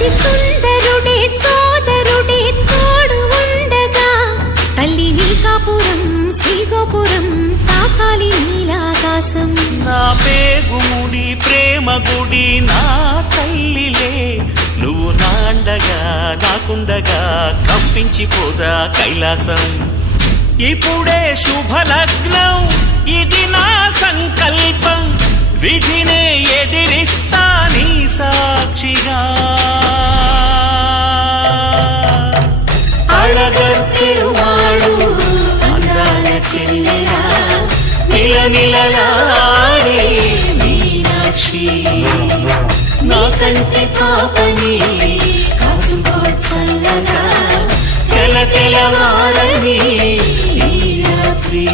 అతి సుందరుడే సోదరుడే తోడు ఉండగా తల్లి నీ కాపురం శ్రీగోపురం తాకాలి నీలాకాశం. నా పేగుముడి ప్రేమ గుడి నా తల్లిలే, నువ్వు నాండగా నాకుండగా కంపించిపోదా కైలాసం. ఇప్పుడే శుభలగ్నం ఇది నా సంకల్పం, విధినే ఎదిరిస్తా నీ సాక్షిగా. అళగర్ పెరుమాళు అందాల చెల్లెలా మిలమిలలాడే మీనాక్షి, నీ కంటి పాపని కాచుకో చల్లగా తెల తెలవారని ఈ రాత్రి.